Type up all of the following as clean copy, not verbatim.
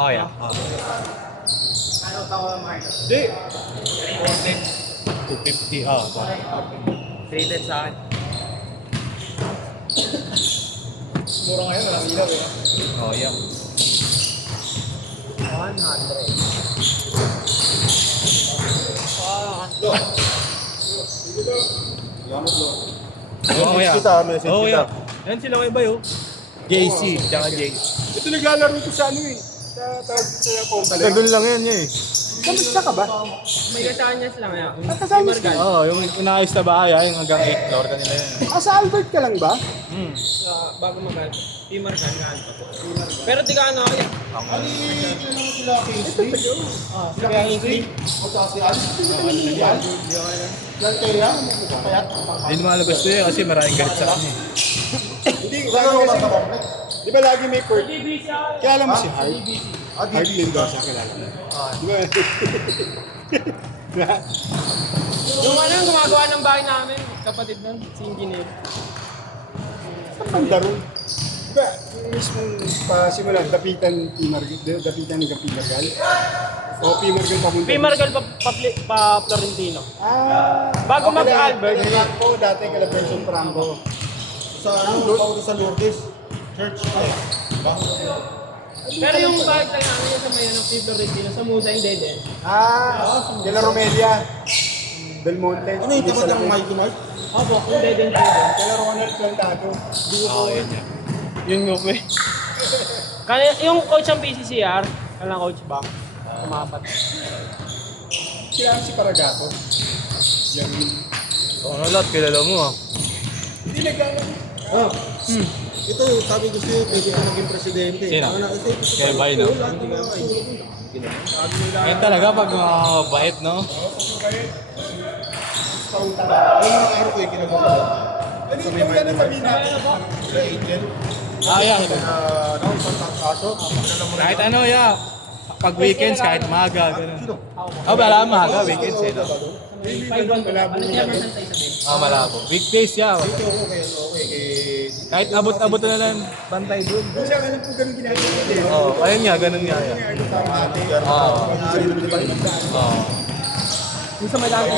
Oh, yeah. Ano tao ng market? Hindi. 250. Oh, 3 sa akin. Mura ngayon, walang ilaw eh. oh, yeah. 100. Oh, yeah. Message Oh, kita. yeah. Yan sila kay Bayo. JC, tsaka JC. Ito naglalaro ko sa ano eh. Sa company. Taga doon lang yan eh. Kamusta ka ba? May kasanyas lang yan. Kasama ka? Oo, yung inaayos na bahay, yung hanggang 8th floor kanila yan. Sa Albert ka lang ba? Hmm. Bago mag-alp. Pimargan nga alpa po. Pero di ka ano yan. Ano sila Kingsley? Sila Kingsley? O sa si Alice? Yan kaya? Kaya? Hindi lumalabas to yun kasi maraming galit sa kanya. Hindi, lagi kasi. Di ba lagi may perk? Kaya alam mo si Hart? Hart Mendoza, kilala mo. Di ba? Yung ano yung gumagawa ng bahay namin, kapatid nun, si engineer. Ang banda ron. Di ba, yung mismong pasimulan, dapitan ng Pimargal? O Pimargal pamunta? Pimargal pa Florentino. Bago mag-Albert. Franco, dati kala Benson Franco. Sa ano, sa Lourdes. Church. Pero yung bahay tayo namin yung sa mayon ng Florentino, sa Musa hindi din. De la Romelia. Belmonte. Ano yung tapat ng Mikey Mart? Opo, hindi din tayo. Kala Ronald Plantado. Oo, yun yan. Yun nga po eh. Kaya yung coach ng PCCR, kailang coach ba? Umapat. Sila si Paragato. Yan. Ano lahat, kilala mo ah. Hindi naglalaro. Ito, sabi ko sa'yo, pwede ka maging presidente. Sino? Kaya Bay, no? Yan talaga pag mabait, no? Ano ang araw ko yung ginagawa ko? Sa may mind na sila Angel. Yeah. Kaso, Kahit ano, yeah. Pag weekends, kahit maga, gano'n. Oh, wala maga, weekends eh. No? Malabo. Weekdays, yeah. Kahit abot-abot na lang, bantay doon. Kasi alam po ganun ginagawa nila. Oh, ayun nga, ganun nga. Yeah. Yung sa Malaki.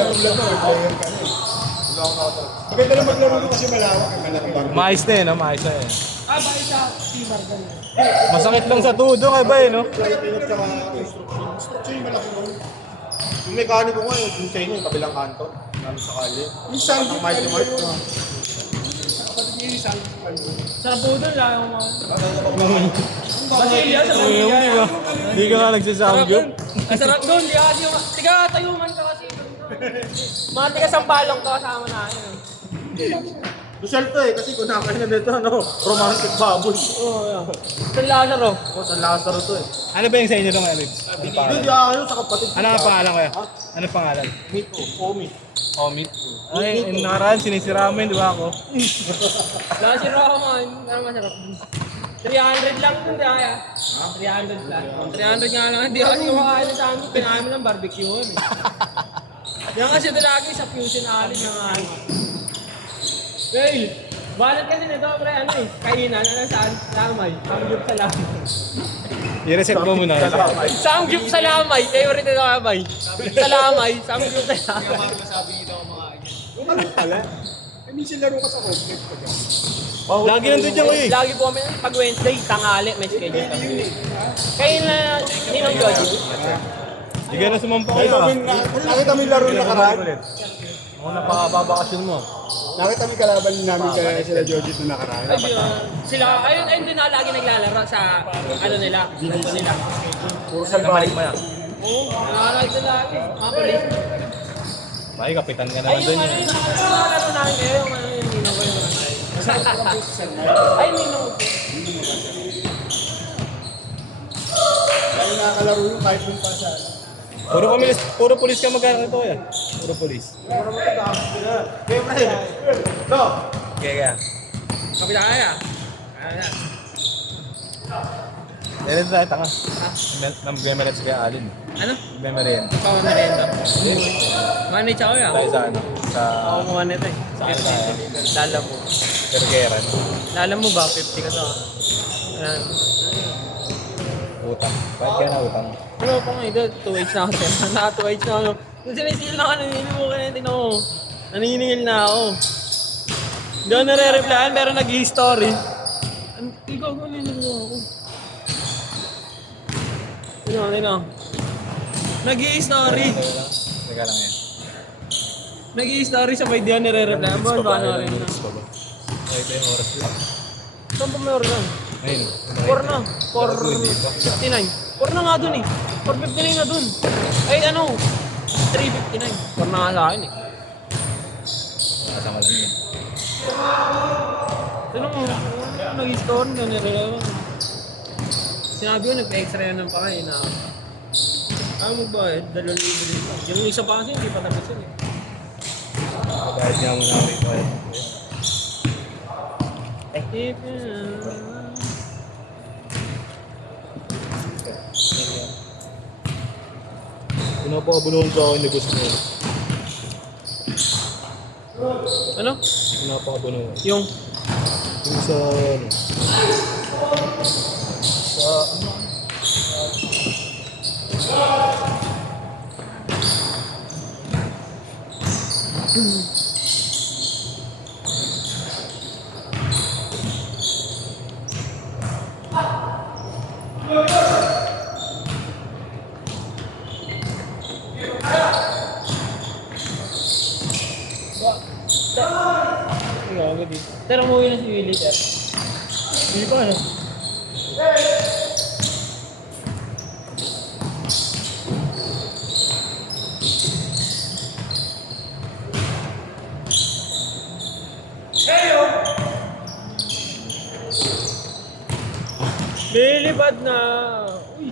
Maganda lang maglaro kasi malawak ang malaki. Maayos na eh, no? Maayos na eh. Bahay sa Pimargan. Masakit lang sa tudo kay Bay, no? Lighting at saka instruction. Instruction yung malaki mo. Yung mekaniko nga, yung sa inyo, yung kabilang kanto. Ano sa kalye. Yung sound ng Mikey Mart. Kapatid niya yung sound. Sarap po doon lang yung mga... Basilya sa Hindi Basilya. ka. Hindi ka nga nagsasound yun. Sarap doon, di kasi yung... Tiga, tayuman ka kasi. Mga tiga sampalong ka kasama na. Social to eh, kasi kung nakain na nito, ano, romantic baboy. Oo, yan. San Lazaro. O, San Lazaro to eh. Ano ba yung sa inyo nung Eric? Hindi ako sa kapatid. Ano ang pangalan ko yan? Ano pangalan? Meet o, Omi. Omit. Ay, yung nakaraan, sinisira mo yun, di ba ako? Lasi Roman. Ano masarap dun? 300 lang dun, di kaya? 300 lang. 300 nga lang. Hindi kasi kumakain sa amin. Pinamin ng barbecue. Yan kasi ito lagi sa fusion alin ng ano. Well, balat kasi nito, pre, ano eh, kainan, ano saan? Lamay, samgyup sa lamay. I-reset mo muna. Samgyup sa lamay, favorite nito kamay. Sa lamay, samgyup sa lamay. Ano pala? I mean, laro ka sa conflict pa dyan. Lagi nandun dyan kayo eh. Lagi po kami, pag Wednesday, tanghali, may schedule kami. Kayo na, Ninong Jojo. Hindi ka na sumampa kayo ah. Nakita mo yung laro na nakaraan? Ako napakababakasyon mo. Nakita mo yung kalaban namin kaya sila Jojit na nakaraan. Ay, sila, ayun din na lagi naglalaro sa, ano nila, nila. Puro salbalik. Oo, nakakalit na lagi, mga polis. Ay, kapitan ka Ay, naman dun yung ano eh. yung nakalaro namin kayo, yung ano yung Ninong ko yung ano. Ay, Ninong ko. Kaya nakakalaro yung kahit yung pa sa... Puro pulis ka magkakato yan. Puro pulis. Kaya. Kapila kaya. Ano yan? Meron tayo, tanga. Nag-memerend si Kuya Alin. Ano? Nag-memerend. Ikaw ang merienda. Manage ako yan. Tayo sa ano? Sa... Ako kumuha nito eh. Lala mo. Kerkeran. Lala mo ba? 50 ka sa akin. Ayan. Utang. Bakit kaya na utang? Wala pa nga ito. 2H na ako. Naka 2H na ako. Kung sinisil na ako, naniningil mo kaya natin ako. Naniningil na ako. Hindi ako nare-replyan pero nag-i-story. Ikaw ko naniningil ako. Tingnan. Nag-i-story. Teka lang yan. Nag-i-story sabay di ako nare-replyan. Paano rin na? Ay, ito yung oras lang. Saan pa may oras? Ayun. 4 na. 4:59. 4 na nga dun eh. 4:59 na dun. Ay ano? 3:59. 4 na nga sa akin eh. Nakasama lang yun. Ano mo? Nag-store na nire-replyan. Sinabi ko nagpa-extra yan ng pakain na mo ba eh? 2,000 din pa. Yung isa pa kasi hindi pa tapos yun eh. Kahit nga muna ako ito. Pinapakabunuhan sa akin ni Boss mo. Ano? Pinapakabunuhan. Yung Yung sa ano? Sa Pero umuwi na si Willie, sir. hindi pa ano? Lilipad na! Uy!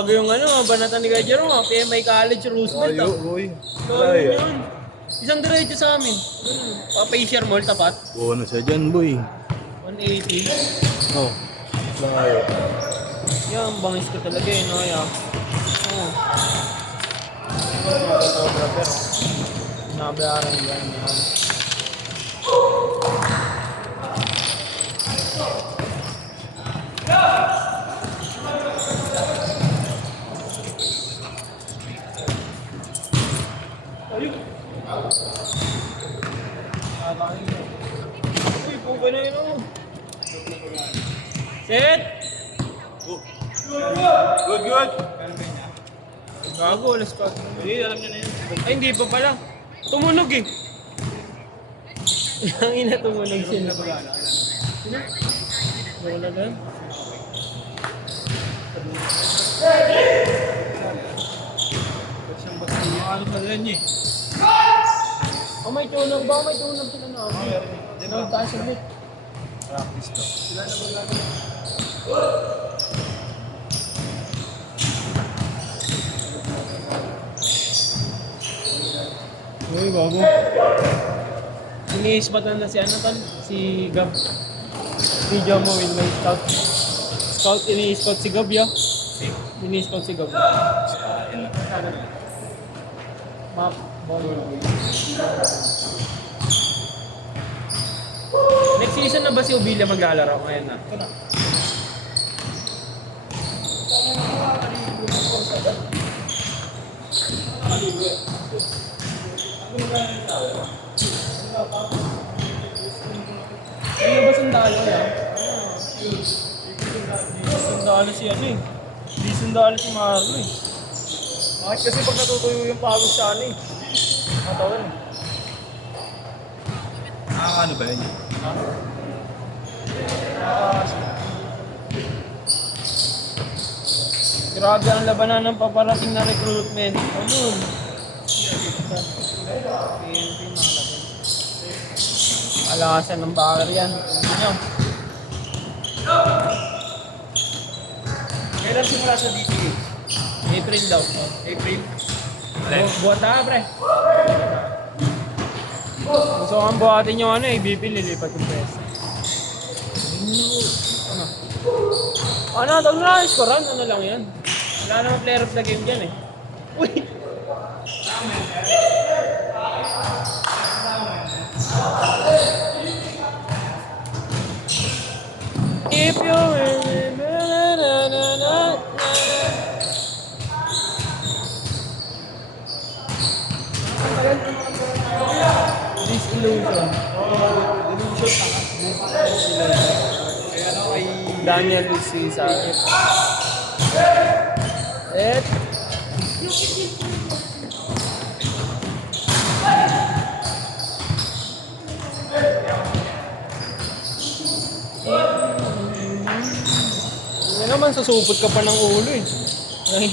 Gago yung ano, banatan ni Kuya Jerome, PMI College, Roosevelt. Ayo, Roy. Gago yun. Isang diretso sa amin. Papa-share mall, tapat. Buwan na siya dyan, boy. 180. Oh. Layo. Yan, bangis ko talaga eh, no? Yan. Oo. Pero, nabayaran yan. Uy, puga na yun ako. Set! Good. Gago, alas ka. Hindi, alam niya na yun. Ay, hindi pa pala. Tumunog eh. Ang ina tumunog siya. Sino? Wala na. Ano pa rin niya? Oh, may tunog ba? May tunog sila na. Meron tayo submit. Practice to. Uy, bago. Ini-spatan na si ano tal? Si Gab. Video mo with my scout. Scout, ini-scout si Gab ya. Ini-scout si Gab. Map, ball. Next season na ba si Obilia maglalaro ngayon na? Ito na. Ano ba sundalo yan? Sundalo si ano eh. Di sundalo si Marlo eh. Bakit kasi pag natutuyo yung pawis sa ano eh? Katawan eh. Nakakaano ba yun? Grabe ang labanan ng paparating na recruitment. Ayun. Alasan ng bakar yan. Ano? Kailan simula sa DPH? April daw. April? Buhat na pre. Gusto kang buhatin yung ano eh, BP lilipat yung press. Ano, tawag na lang scorean, ano lang yan. Wala namang player of the game dyan eh. Uy! If you remember, na na na na. Disillusion. Daniel Luisa. Et. Hindi naman, susupot ka pa ng ulo eh. Ay.